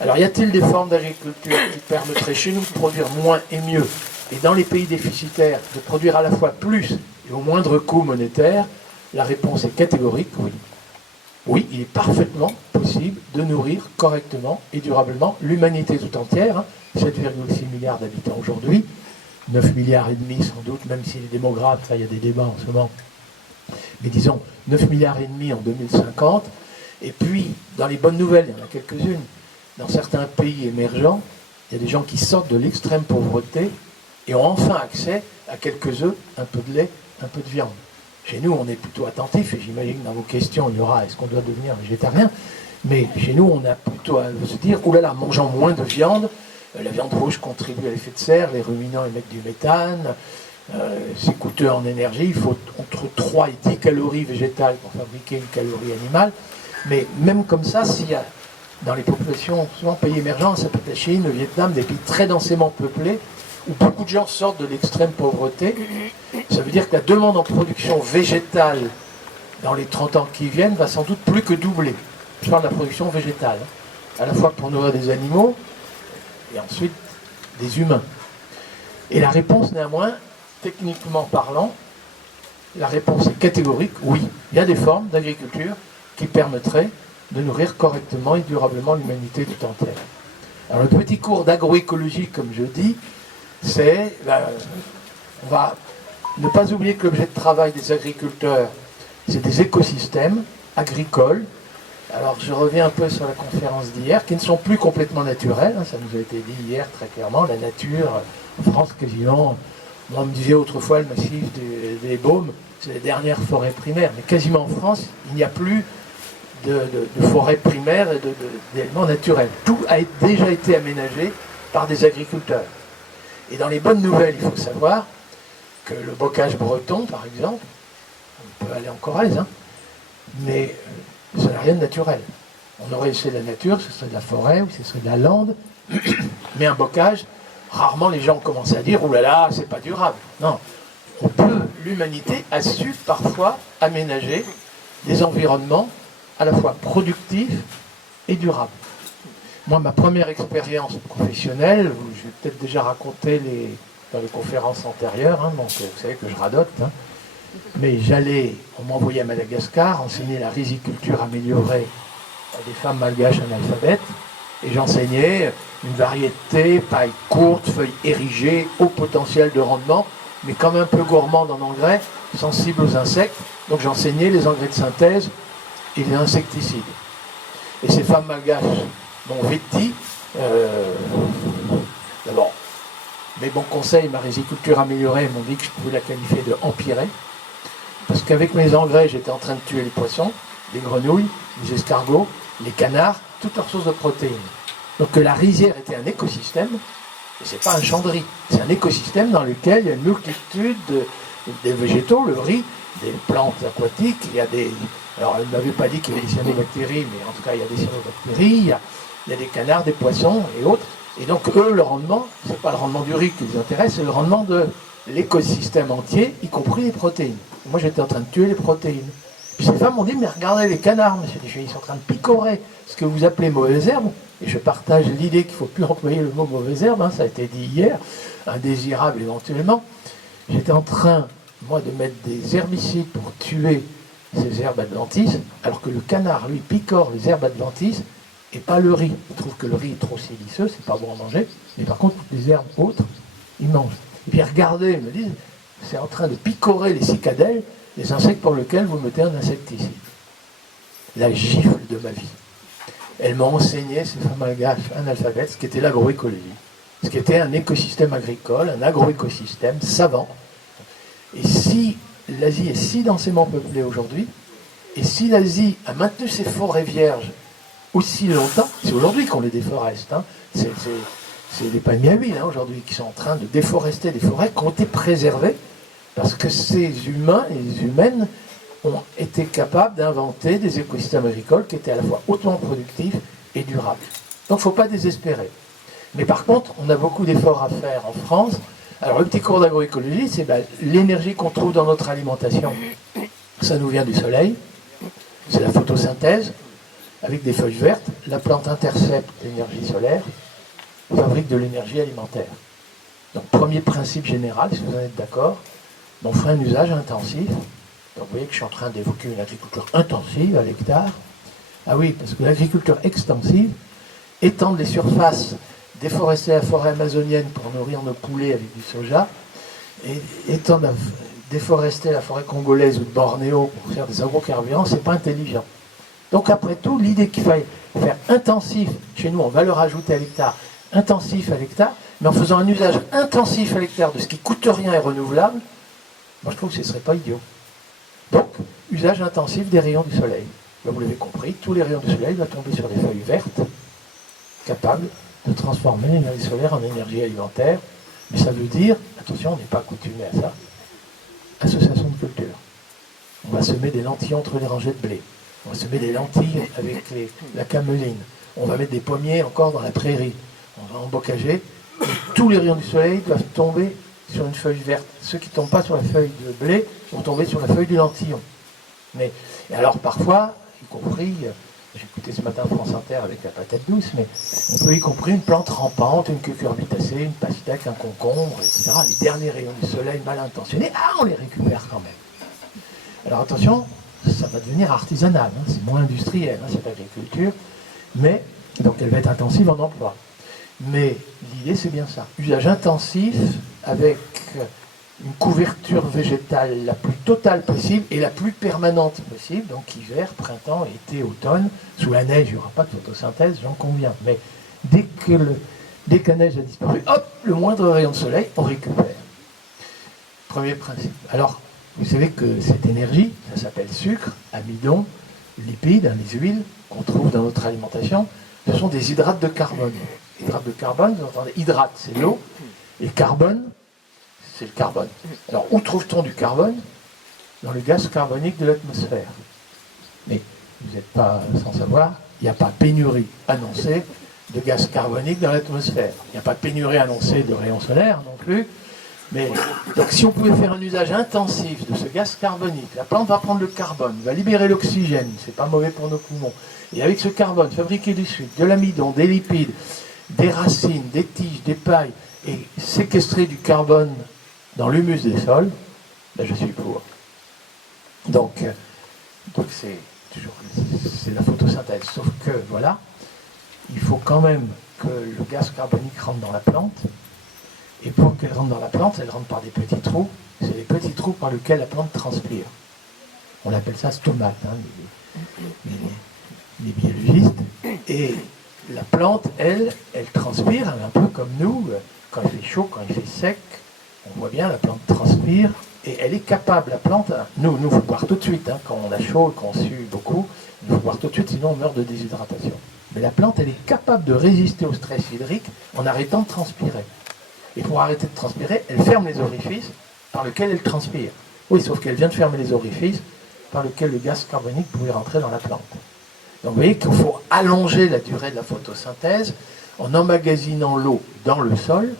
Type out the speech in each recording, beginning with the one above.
Alors, y a-t-il des formes d'agriculture qui permettraient chez nous de produire moins et mieux, et dans les pays déficitaires, de produire à la fois plus et au moindre coût monétaire? La réponse est catégorique, oui. Oui, il est parfaitement possible de nourrir correctement et durablement l'humanité tout entière, 7,6 milliards d'habitants aujourd'hui, 9 milliards et demi sans doute, même si les démographes, là il y a des débats en ce moment, mais disons 9 milliards et demi en 2050, et puis dans les bonnes nouvelles, il y en a quelques-unes, dans certains pays émergents, il y a des gens qui sortent de l'extrême pauvreté et ont enfin accès à quelques œufs, un peu de lait, un peu de viande. Chez nous, on est plutôt attentif, et j'imagine que dans vos questions, il y aura est-ce qu'on doit devenir végétarien, mais chez nous, on a plutôt à se dire, oulala, mangeons moins de viande, la viande rouge contribue à l'effet de serre, les ruminants émettent du méthane, c'est coûteux en énergie, il faut entre 3 et 10 calories végétales pour fabriquer une calorie animale, mais même comme ça, s'il y a dans les populations, souvent pays émergents, ça peut être la Chine, le Vietnam, des pays très densément peuplés, où beaucoup de gens sortent de l'extrême pauvreté, ça veut dire que la demande en production végétale dans les 30 ans qui viennent va sans doute plus que doubler. Je parle de la production végétale, à la fois pour nourrir des animaux et ensuite des humains. Et la réponse néanmoins, techniquement parlant, la réponse est catégorique, oui. Il y a des formes d'agriculture qui permettraient de nourrir correctement et durablement l'humanité tout entière. Alors le petit cours d'agroécologie, comme je dis, c'est, on va ne pas oublier que l'objet de travail des agriculteurs, c'est des écosystèmes agricoles. Alors je reviens un peu sur la conférence d'hier, qui ne sont plus complètement naturels, ça nous a été dit hier très clairement, la nature, en France quasiment, moi on me disait autrefois le massif des Baumes, c'est les dernières forêts primaires, mais quasiment en France, il n'y a plus de forêts primaires et d'éléments naturels. Tout a déjà été aménagé par des agriculteurs. Et dans les bonnes nouvelles, il faut savoir que le bocage breton, par exemple, on peut aller en Corrèze, mais ça n'a rien de naturel. On aurait essayé de la nature, ce serait de la forêt ou ce serait de la lande, mais un bocage, rarement les gens commencent à dire « Ouh là là, c'est pas durable ». Non, l'humanité a su parfois aménager des environnements à la fois productifs et durables. Moi, ma première expérience professionnelle, je vais peut-être déjà raconter dans les conférences antérieures, donc vous savez que je radote, mais on m'envoyait à Madagascar enseigner la riziculture améliorée à des femmes malgaches analphabètes, et j'enseignais une variété, paille courte, feuilles érigées, haut potentiel de rendement, mais quand même un peu gourmande en engrais, sensible aux insectes, donc j'enseignais les engrais de synthèse et les insecticides. Et ces femmes malgaches m'ont vite dit, d'abord, mes bons conseils, ma riziculture améliorée, m'ont dit que je pouvais la qualifier de empirée, parce qu'avec mes engrais, j'étais en train de tuer les poissons, les grenouilles, les escargots, les canards, toutes leurs sources de protéines. Donc que la rizière était un écosystème, et c'est pas un champ de riz, c'est un écosystème dans lequel il y a une multitude des végétaux, le riz, des plantes aquatiques, il y a des... Alors elle ne m'avait pas dit qu'il y avait des cyanobactéries, mais en tout cas il y a des cyanobactéries, il y a des canards, des poissons et autres. Et donc eux, le rendement, c'est pas le rendement du riz qui les intéresse, c'est le rendement de l'écosystème entier, y compris les protéines. Moi j'étais en train de tuer les protéines. Puis ces femmes m'ont dit, mais regardez les canards, monsieur Deschamps, ils sont en train de picorer ce que vous appelez mauvaise herbe. Et je partage l'idée qu'il ne faut plus employer le mot mauvaise herbe, ça a été dit hier, indésirable éventuellement. J'étais en train, moi, de mettre des herbicides pour tuer ces herbes adventices, alors que le canard, lui, picore les herbes adventices et pas le riz. Il trouve que le riz est trop siliceux, c'est pas bon à manger, mais par contre, toutes les herbes autres, il mange. Et puis regardez, ils me disent, c'est en train de picorer les cicadelles, les insectes pour lesquels vous mettez un insecticide. La gifle de ma vie. Elles m'ont enseigné, ces femmes malgaches analphabètes, ce qu'était l'agroécologie, ce qu'était un écosystème agricole, un agroécosystème savant. Et si l'Asie est si densément peuplée aujourd'hui, et si l'Asie a maintenu ses forêts vierges aussi longtemps, c'est aujourd'hui qu'on les déforeste, c'est les palmiers à huile aujourd'hui qui sont en train de déforester des forêts qui ont été préservées parce que ces humains et les humaines ont été capables d'inventer des écosystèmes agricoles qui étaient à la fois hautement productifs et durables. Donc il ne faut pas désespérer. Mais par contre, on a beaucoup d'efforts à faire en France. Alors le petit cours d'agroécologie, c'est l'énergie qu'on trouve dans notre alimentation. Ça nous vient du soleil, c'est la photosynthèse. avec des feuilles vertes, la plante intercepte l'énergie solaire, fabrique de l'énergie alimentaire. Donc, premier principe général, si vous en êtes d'accord, on ferait un usage intensif. Donc, vous voyez que je suis en train d'évoquer une agriculture intensive à l'hectare. Ah oui, parce que l'agriculture extensive, étendre les surfaces, déforester la forêt amazonienne pour nourrir nos poulets avec du soja, et déforester la forêt congolaise ou de Bornéo pour faire des agrocarburants, c'est pas intelligent. Donc après tout, l'idée qu'il fallait faire intensif, chez nous en valeur ajoutée à l'hectare, intensif à l'hectare, mais en faisant un usage intensif à l'hectare de ce qui coûte rien et renouvelable, moi je trouve que ce ne serait pas idiot. Donc, usage intensif des rayons du soleil. Là, vous l'avez compris, tous les rayons du soleil doivent tomber sur des feuilles vertes, capables de transformer l'énergie solaire en énergie alimentaire. Mais ça veut dire, attention, on n'est pas accoutumé à ça, association de culture. On va semer des lentilles entre les rangées de blé. On va semer des lentilles avec la cameline. On va mettre des pommiers encore dans la prairie. On va embocager. Et tous les rayons du soleil doivent tomber sur une feuille verte. Ceux qui ne tombent pas sur la feuille de blé vont tomber sur la feuille du lentillon. Mais, et alors parfois, y compris, j'ai écouté ce matin France Inter avec la patate douce, mais on peut y compris une plante rampante, une cucurbitacée, une pastèque, un concombre, etc. Les derniers rayons du soleil mal intentionnés, on les récupère quand même. Alors attention, ça va devenir artisanal, c'est moins industriel, cette agriculture, mais donc elle va être intensive en emploi. Mais l'idée, c'est bien ça. Usage intensif avec une couverture végétale la plus totale possible et la plus permanente possible. Donc hiver, printemps, été, automne. Sous la neige, il n'y aura pas de photosynthèse, j'en conviens. Mais dès que la neige a disparu, hop, le moindre rayon de soleil, on récupère. Premier principe. Alors, vous savez que cette énergie, ça s'appelle sucre, amidon, lipides, les huiles qu'on trouve dans notre alimentation, ce sont des hydrates de carbone. Hydrates de carbone, vous entendez, hydrate, c'est l'eau, et carbone, c'est le carbone. Alors, où trouve-t-on du carbone? Dans le gaz carbonique de l'atmosphère. Mais vous n'êtes pas sans savoir, il n'y a pas pénurie annoncée de gaz carbonique dans l'atmosphère. Il n'y a pas pénurie annoncée de rayons solaires non plus. Mais, donc si on pouvait faire un usage intensif de ce gaz carbonique, la plante va prendre le carbone, va libérer l'oxygène, c'est pas mauvais pour nos poumons. Et avec ce carbone, fabriquer du sucre, de l'amidon, des lipides, des racines, des tiges, des pailles, et séquestrer du carbone dans l'humus des sols, ben je suis pour. Donc c'est la photosynthèse. Sauf que, voilà, il faut quand même que le gaz carbonique rentre dans la plante. Et pour qu'elle rentre dans la plante, elle rentre par des petits trous. C'est les petits trous par lesquels la plante transpire. On appelle ça stomate, les biologistes. Et la plante, elle transpire un peu comme nous. Quand il fait chaud, quand il fait sec, on voit bien la plante transpire. Et elle est capable, la plante, nous, il faut boire tout de suite. Quand on a chaud et qu'on sue beaucoup, il faut boire tout de suite, sinon on meurt de déshydratation. Mais la plante, elle est capable de résister au stress hydrique en arrêtant de transpirer. Et pour arrêter de transpirer, elle ferme les orifices par lesquels elle transpire. Oui, sauf qu'elle vient de fermer les orifices par lesquels le gaz carbonique pouvait rentrer dans la plante. Donc vous voyez qu'il faut allonger la durée de la photosynthèse en emmagasinant l'eau dans le sol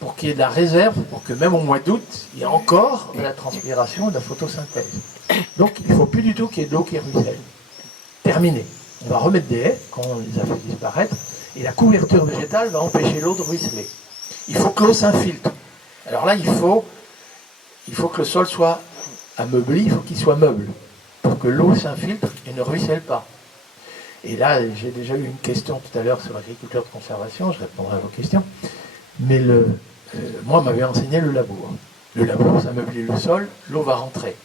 pour qu'il y ait de la réserve, pour que même au mois d'août, il y ait encore de la transpiration et de la photosynthèse. Donc il ne faut plus du tout qu'il y ait de l'eau qui ruisselle. Terminé. On va remettre des haies, quand on les a fait disparaître, et la couverture végétale va empêcher l'eau de ruisseler. Il faut que l'eau s'infiltre. Alors là, il faut que le sol soit ameubli, il faut qu'il soit meuble, pour que l'eau s'infiltre et ne ruisselle pas. Et là, j'ai déjà eu une question tout à l'heure sur l'agriculture de conservation, je répondrai à vos questions. Mais moi, on m'avait enseigné le labour. Le labour, ça meubler le sol, l'eau va rentrer.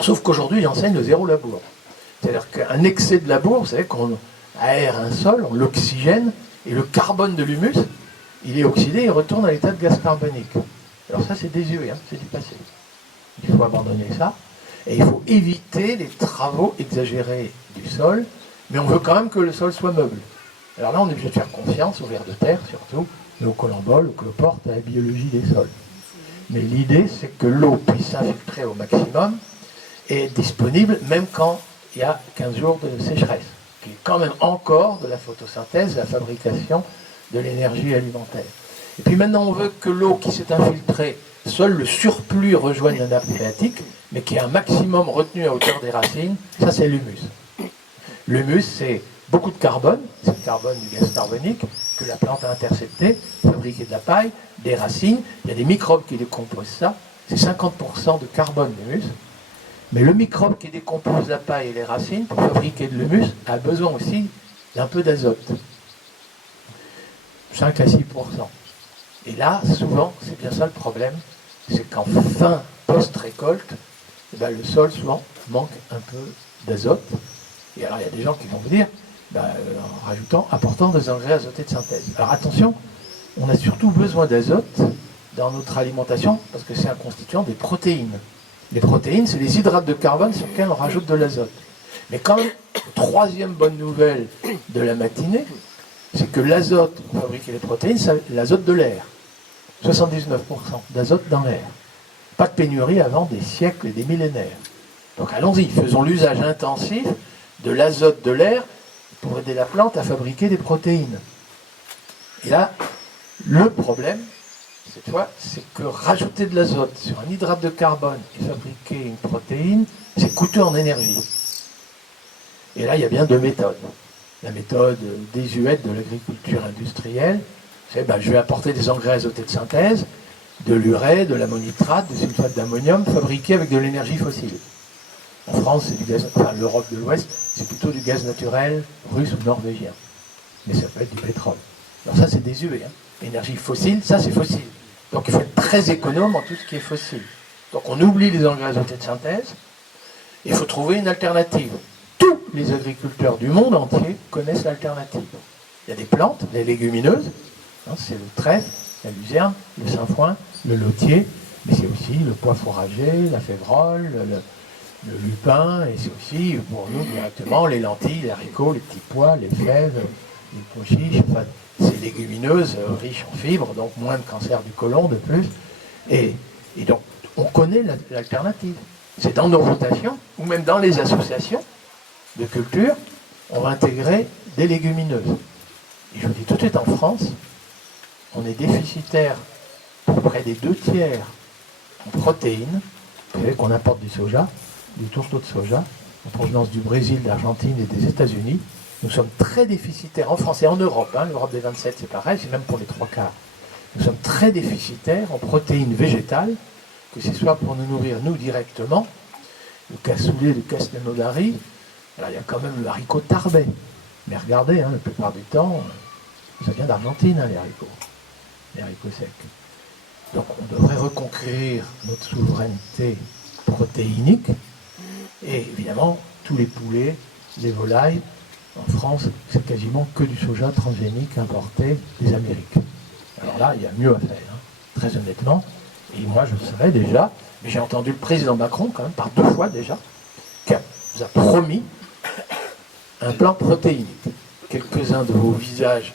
Sauf qu'aujourd'hui, j'enseigne le zéro labour. C'est-à-dire qu'un excès de labour, vous savez qu'on aère un sol, on l'oxygène, et le carbone de l'humus, il est oxydé et retourne à l'état de gaz carbonique. Alors ça, c'est désuet, c'est du passé. Il faut abandonner ça. Et il faut éviter les travaux exagérés du sol, mais on veut quand même que le sol soit meuble. Alors là, on est obligé de faire confiance aux vers de terre, surtout, et aux colamboles, aux cloportes, à la biologie des sols. Mais l'idée, c'est que l'eau puisse s'infiltrer au maximum et être disponible même quand il y a 15 jours de sécheresse, qui est quand même encore de la photosynthèse, de la fabrication de l'énergie alimentaire. Et puis maintenant, on veut que l'eau qui s'est infiltrée, seul le surplus rejoigne la nappe phréatique, mais qui est un maximum retenu à hauteur des racines, ça c'est l'humus. L'humus, c'est beaucoup de carbone, c'est le carbone du gaz carbonique que la plante a intercepté, fabriqué de la paille, des racines, il y a des microbes qui décomposent ça, c'est 50% de carbone l'humus. Mais le microbe qui décompose la paille et les racines pour fabriquer de l'humus a besoin aussi d'un peu d'azote. 5 à 6%. Et là, souvent, c'est bien ça le problème, c'est qu'en fin post-récolte, le sol souvent manque un peu d'azote. Et alors il y a des gens qui vont vous dire, en apportant des engrais azotés de synthèse. Alors attention, on a surtout besoin d'azote dans notre alimentation parce que c'est un constituant des protéines. Les protéines, c'est les hydrates de carbone sur lesquels on rajoute de l'azote. Mais quand même, troisième bonne nouvelle de la matinée, c'est que l'azote pour fabriquer les protéines, c'est l'azote de l'air. 79% d'azote dans l'air. Pas de pénurie avant des siècles et des millénaires. Donc allons-y, faisons l'usage intensif de l'azote de l'air pour aider la plante à fabriquer des protéines. Et là, le problème, cette fois, c'est que rajouter de l'azote sur un hydrate de carbone et fabriquer une protéine, c'est coûteux en énergie. Et là, il y a bien deux méthodes. La méthode désuète de l'agriculture industrielle, c'est je vais apporter des engrais azotés de synthèse, de l'urée, de l'ammonitrate, du sulfate d'ammonium, fabriqués avec de l'énergie fossile. En France, c'est du gaz, l'Europe de l'Ouest, c'est plutôt du gaz naturel russe ou norvégien. Mais ça peut être du pétrole. Alors ça, c'est désuet. Énergie fossile, ça, c'est fossile. Donc il faut être très économe en tout ce qui est fossile. Donc on oublie les engrais azotés de synthèse, il faut trouver une alternative. Tous les agriculteurs du monde entier connaissent l'alternative. Il y a des plantes, les légumineuses, c'est le trèfle, la luzerne, le sainfoin, le lotier, mais c'est aussi le pois fourragé, la févrole, le lupin, et c'est aussi pour nous directement les lentilles, les haricots, les petits pois, les fèves, les pois chiches, ces légumineuses riches en fibres, donc moins de cancer du côlon de plus. Et donc on connaît l'alternative. C'est dans nos rotations, ou même dans les associations de culture, on va intégrer des légumineuses. Et je vous dis tout de suite, en France, on est déficitaire pour près des 2/3 en protéines. Vous savez qu'on importe du soja, du tourteau de soja, en provenance du Brésil, de l'Argentine et des États-Unis. Nous sommes très déficitaires en France et en Europe. L'Europe des 27, c'est pareil, c'est même pour les 3/4. Nous sommes très déficitaires en protéines végétales, que ce soit pour nous nourrir, nous, directement, le cassoulet, le castelnaudari. Alors, il y a quand même le haricot tarbais. Mais regardez, la plupart du temps, ça vient d'Argentine, les haricots secs. Donc, on devrait reconquérir notre souveraineté protéinique. Et évidemment, tous les poulets, les volailles, en France, c'est quasiment que du soja transgénique importé des Amériques. Alors là, il y a mieux à faire, très honnêtement. Et moi, je le savais déjà, mais j'ai entendu le président Macron, quand même, par 2 fois déjà, qui nous a promis un plan protéinique. Quelques-uns de vos visages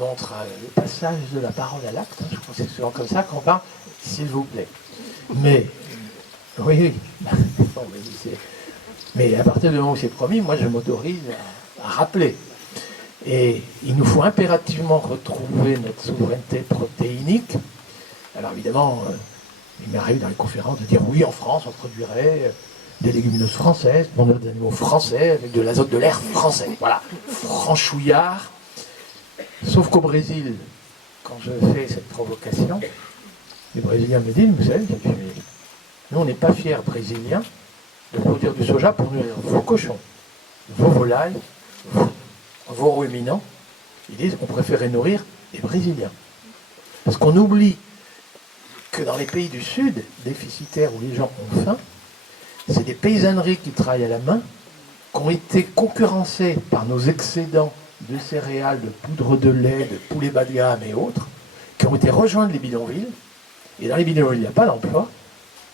montrent le passage de la parole à l'acte. Je crois que c'est souvent comme ça qu'on parle, s'il vous plaît. Mais, oui. Bon, mais à partir du moment où c'est promis, moi, je m'autorise à rappeler. Et il nous faut impérativement retrouver notre souveraineté protéinique. Alors évidemment, il m'arrive dans les conférences de dire oui, en France, on produirait des légumineuses françaises, pour des animaux français, avec de l'azote de l'air français. Voilà, franchouillard. Sauf qu'au Brésil, quand je fais cette provocation, les Brésiliens me disent, vous savez, nous on n'est pas fiers, Brésiliens, de produire du soja pour nourrir vos cochons, vos volailles, vos ruminants. Ils disent qu'on préférait nourrir les Brésiliens. Parce qu'on oublie que dans les pays du Sud, déficitaires où les gens ont faim, c'est des paysanneries qui travaillent à la main, qui ont été concurrencées par nos excédents de céréales, de poudre de lait, de poulet bas de gamme et autres, qui ont été rejoindre les bidonvilles. Et dans les bidonvilles, il n'y a pas d'emploi.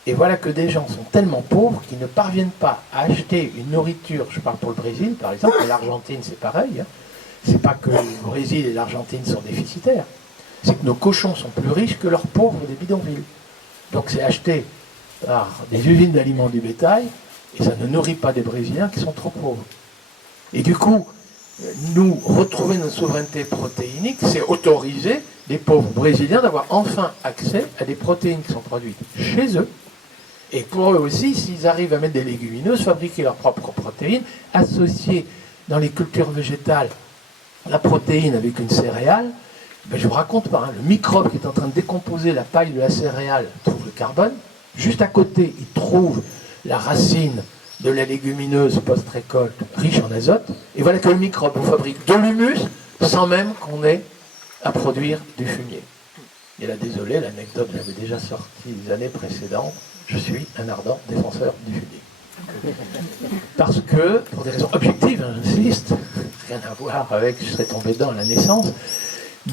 Et voilà que des gens sont tellement pauvres qu'ils ne parviennent pas à acheter une nourriture. Je parle pour le Brésil, par exemple, et l'Argentine, c'est pareil. C'est pas que le Brésil et l'Argentine sont déficitaires. C'est que nos cochons sont plus riches que leurs pauvres des bidonvilles. Donc c'est acheté par des usines d'aliments du bétail, et ça ne nourrit pas des Brésiliens qui sont trop pauvres. Et du coup, nous retrouver notre souveraineté protéinique, c'est autoriser les pauvres Brésiliens d'avoir enfin accès à des protéines qui sont produites chez eux. Et pour eux aussi, s'ils arrivent à mettre des légumineuses, fabriquer leurs propres protéines, associer dans les cultures végétales la protéine avec une céréale, ben je ne vous raconte pas, hein, le microbe qui est en train de décomposer la paille de la céréale trouve le carbone. Juste à côté, il trouve la racine de la légumineuse post-récolte riche en azote. Et voilà que le microbe vous fabrique de l'humus sans même qu'on ait à produire du fumier. Et là, désolé, l'anecdote, j'avais déjà sorti les années précédentes. Je suis un ardent défenseur du fumier. Parce que, pour des raisons objectives, hein, j'insiste, rien à voir avec, je serais tombé dedans à la naissance,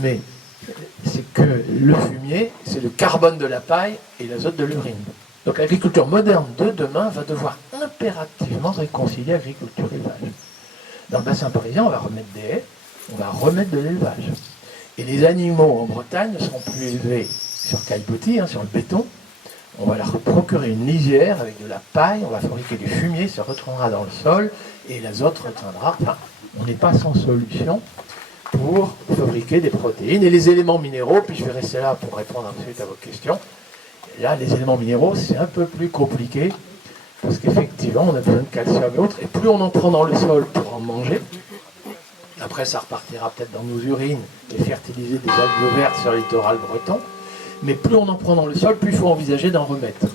mais c'est que le fumier, c'est le carbone de la paille et l'azote de l'urine. Donc l'agriculture moderne de demain va devoir impérativement réconcilier agriculture et élevage. Dans le bassin parisien, on va remettre des haies, on va remettre de l'élevage. Et les animaux en Bretagne ne seront plus élevés sur caillebotis, hein, sur le béton. On va leur procurer une lisière avec de la paille, on va fabriquer du fumier, ça retournera dans le sol, et l'azote retiendra. Enfin, on n'est pas sans solution pour fabriquer des protéines. Et les éléments minéraux, puis je vais rester là pour répondre ensuite à vos questions. Là, les éléments minéraux, c'est un peu plus compliqué, parce qu'effectivement, on a besoin de calcium et autres, et plus on en prend dans le sol pour en manger, après ça repartira peut-être dans nos urines, et fertiliser des algues vertes sur le littoral breton, mais plus on en prend dans le sol, plus il faut envisager d'en remettre.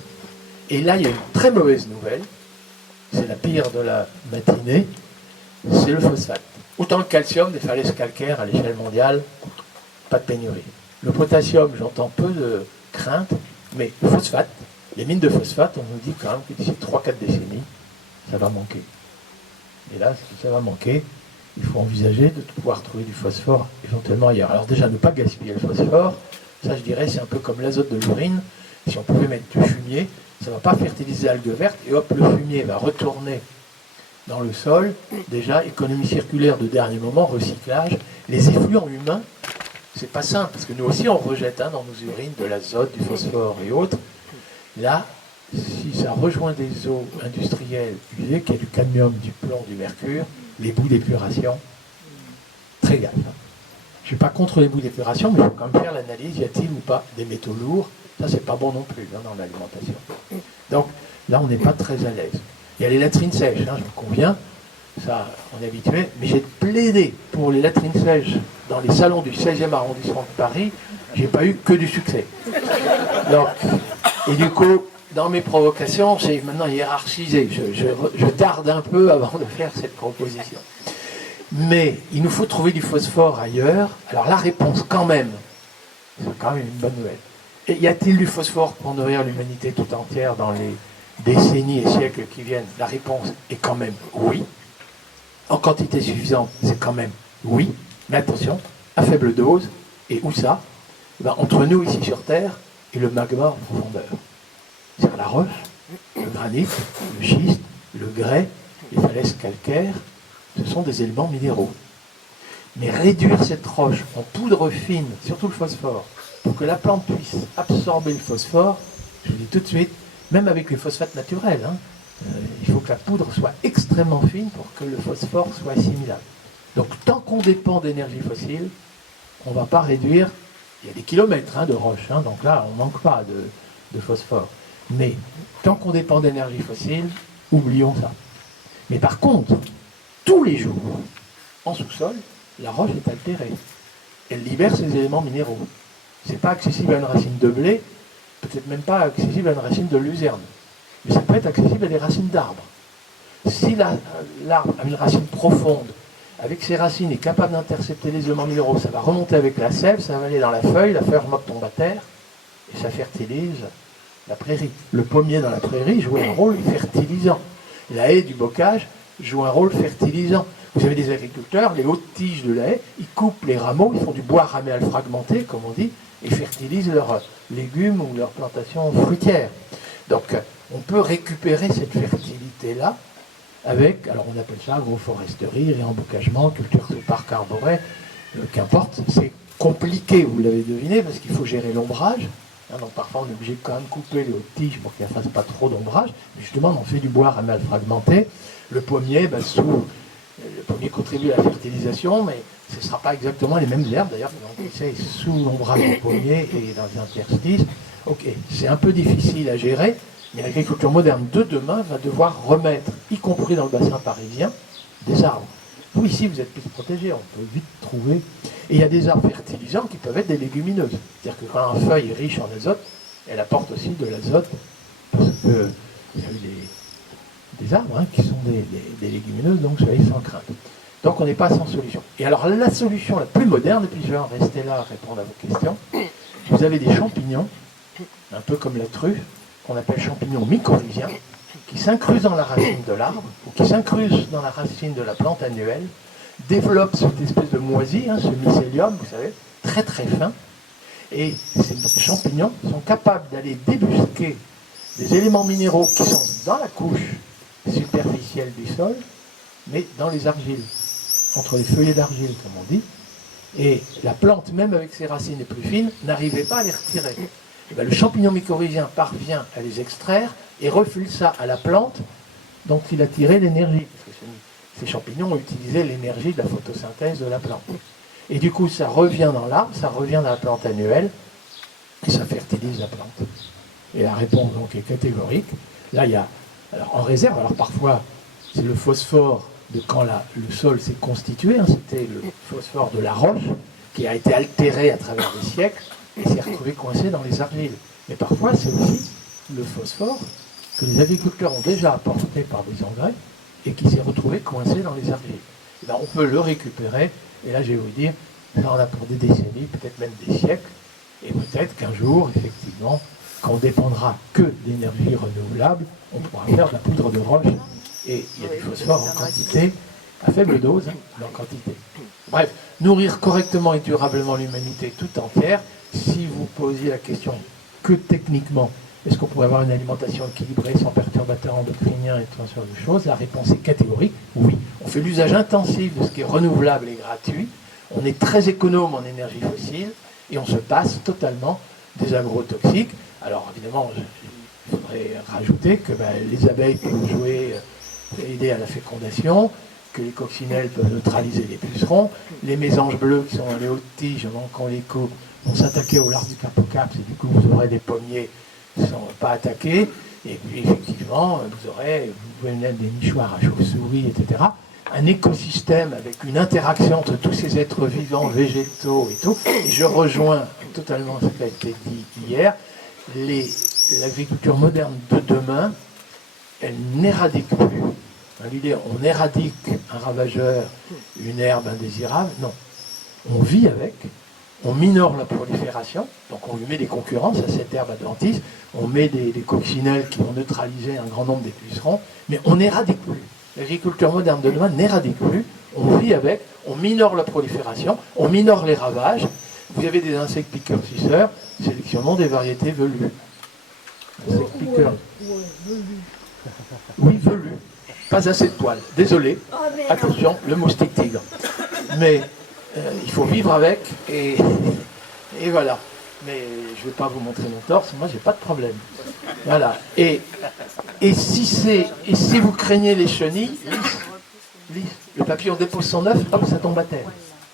Et là, il y a une très mauvaise nouvelle, c'est la pire de la matinée, c'est le phosphate. Autant le calcium, des falaises calcaires à l'échelle mondiale, pas de pénurie. Le potassium, j'entends peu de crainte, mais le phosphate, les mines de phosphate, on nous dit quand même que d'ici 3-4 décennies, ça va manquer. Et là, si ça va manquer, il faut envisager de pouvoir trouver du phosphore éventuellement ailleurs. Alors déjà, ne pas gaspiller le phosphore, ça je dirais, c'est un peu comme l'azote de l'urine. Si on pouvait mettre du fumier, ça ne va pas fertiliser algues vertes, et hop, le fumier va retourner dans le sol. Déjà, économie circulaire de dernier moment, recyclage. Les effluents humains, c'est pas simple, parce que nous aussi on rejette dans nos urines de l'azote, du phosphore et autres. Là, si ça rejoint des eaux industrielles usées, qu'il y a du cadmium, du plomb, du mercure, les boues d'épuration, très gaffe. Je ne suis pas contre les boues d'épuration, mais il faut quand même faire l'analyse, y a-t-il ou pas des métaux lourds. Ça, c'est pas bon non plus dans l'alimentation. Donc là, on n'est pas très à l'aise. Il y a les latrines sèches, je me conviens, ça, on est habitué, mais j'ai plaidé pour les latrines sèches dans les salons du 16e arrondissement de Paris, j'ai pas eu que du succès. Donc, et du coup, dans mes provocations, c'est maintenant hiérarchisé. Je tarde un peu avant de faire cette proposition. Mais il nous faut trouver du phosphore ailleurs. Alors la réponse, quand même, c'est quand même une bonne nouvelle. Et y a-t-il du phosphore pour nourrir l'humanité tout entière dans les décennies et siècles qui viennent? La réponse est quand même oui. En quantité suffisante, c'est quand même oui. Mais attention, à faible dose. Et où ça? Entre nous, ici sur Terre, et le magma en profondeur. C'est-à-dire la roche, le granit, le schiste, le grès, les falaises calcaires, ce sont des éléments minéraux. Mais réduire cette roche en poudre fine, surtout le phosphore, pour que la plante puisse absorber le phosphore, je vous dis tout de suite, même avec les phosphates naturels, il faut que la poudre soit extrêmement fine pour que le phosphore soit assimilable. Donc tant qu'on dépend d'énergie fossile, on ne va pas réduire, il y a des kilomètres de roche, donc là on ne manque pas de phosphore. Mais tant qu'on dépend d'énergie fossile, oublions ça. Mais par contre, tous les jours, en sous-sol, la roche est altérée. Elle libère ses éléments minéraux. Ce n'est pas accessible à une racine de blé, peut-être même pas accessible à une racine de luzerne. Mais ça peut être accessible à des racines d'arbres. Si l'arbre a une racine profonde, avec ses racines est capable d'intercepter les éléments minéraux, ça va remonter avec la sève, ça va aller dans la feuille remonte tombe à terre, et ça fertilise la prairie. Le pommier dans la prairie joue un rôle fertilisant. La haie du bocage joue un rôle fertilisant. Vous avez des agriculteurs, les hautes tiges de la haie, ils coupent les rameaux, ils font du bois raméal fragmenté, comme on dit, et fertilisent leurs légumes ou leurs plantations fruitières. Donc, on peut récupérer cette fertilité-là avec, alors on appelle ça agroforesterie, réembocagement, culture de parc arboré, qu'importe. C'est compliqué, vous l'avez deviné, parce qu'il faut gérer l'ombrage. Donc parfois on est obligé de quand même couper les hautes tiges pour qu'elles ne fassent pas trop d'ombrage. Mais justement, on fait du bois raméal fragmenté. Le pommier, le pommier contribue à la fertilisation, mais ce ne sera pas exactement les mêmes herbes. D'ailleurs, c'est sous l'ombrage du pommier et dans les interstices. Ok, c'est un peu difficile à gérer, mais l'agriculture moderne de demain va devoir remettre, y compris dans le bassin parisien, des arbres. Vous, ici, vous êtes plus protégés, on peut vite trouver. Et il y a des arbres fertilisants qui peuvent être des légumineuses. C'est-à-dire que quand une feuille est riche en azote, elle apporte aussi de l'azote, parce que vous avez des arbres qui sont des légumineuses, donc soyez sans crainte. Donc on n'est pas sans solution. Et alors la solution la plus moderne, et puis je vais en rester là à répondre à vos questions, vous avez des champignons, un peu comme la truffe, qu'on appelle champignons mycorhiziens, qui s'incrusent dans la racine de l'arbre, ou qui s'incrusent dans la racine de la plante annuelle, développent cette espèce de moisie, ce mycélium, vous savez, très très fin, et ces champignons sont capables d'aller débusquer des éléments minéraux qui sont dans la couche superficielle du sol, mais dans les argiles, entre les feuillets d'argile, comme on dit, et la plante, même avec ses racines les plus fines, n'arrivait pas à les retirer. Et bien, le champignon mycorhizien parvient à les extraire et refile ça à la plante dont il a tiré l'énergie. Parce que ces champignons ont utilisé l'énergie de la photosynthèse de la plante. Et du coup, ça revient dans l'arbre, ça revient dans la plante annuelle, et ça fertilise la plante. Et la réponse donc est catégorique. Là, il y a, alors, en réserve, alors parfois, c'est le phosphore de quand le sol s'est constitué, c'était le phosphore de la roche, qui a été altéré à travers les siècles, et s'est retrouvé coincé dans les argiles. Mais parfois, c'est aussi le phosphore que les agriculteurs ont déjà apporté par des engrais, et qui s'est retrouvé coincé dans les argiles. Et bien, on peut le récupérer, et là, je vais vous dire, ça en a pour des décennies, peut-être même des siècles, et peut-être qu'un jour, effectivement, quand on dépendra que d'énergie renouvelable, on pourra faire de la poudre de roche, et il y a du phosphore en quantité, à faible dose, mais en quantité. Bref, nourrir correctement et durablement l'humanité tout entière, si vous posiez la question que techniquement, est-ce qu'on pourrait avoir une alimentation équilibrée sans perturbateurs endocriniens et tout ce genre de choses, la réponse est catégorique, oui. On fait l'usage intensif de ce qui est renouvelable et gratuit, on est très économe en énergie fossile, et on se passe totalement des agrotoxiques. Alors évidemment, il faudrait rajouter que les abeilles peuvent jouer, aider à la fécondation, que les coccinelles peuvent neutraliser les pucerons, les mésanges bleus qui sont dans les hautes tiges, manquant l'écho, vont s'attaquer au lard du carpocaps, et du coup vous aurez des pommiers qui ne sont pas attaqués, et puis effectivement, vous pouvez mettre des nichoirs à chauves-souris, etc. Un écosystème avec une interaction entre tous ces êtres vivants, végétaux et tout. Et je rejoins totalement ce qui a été dit hier. L'agriculture moderne de demain, elle n'éradique plus. L'idée, on éradique un ravageur, une herbe indésirable. Non. On vit avec, on minore la prolifération, donc on lui met des concurrences à cette herbe adventice, on met des coccinelles qui vont neutraliser un grand nombre des pucerons, mais on n'éradique plus. L'agriculture moderne de demain n'éradique plus, on vit avec, on minore la prolifération, on minore les ravages. Vous avez des insectes piqueurs-suceurs, sélectionnons des variétés velues. Insectes piqueurs. Oui, velus. Pas assez de poils. Désolé. Attention, le moustique tigre. Mais il faut vivre avec et voilà. Mais je ne vais pas vous montrer mon torse, moi j'ai pas de problème. Voilà. Et si vous craignez les chenilles, lisse. Le papillon dépose son œuf, hop, ça tombe à terre.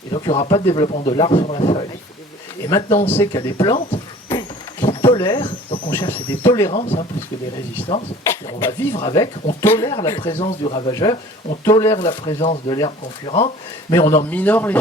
Et donc il n'y aura pas de développement de larves sur la feuille. Et maintenant on sait qu'il y a des plantes qui tolèrent, donc on cherche des tolérances plus que des résistances, et on va vivre avec, on tolère la présence du ravageur, on tolère la présence de l'herbe concurrente, mais on en minore les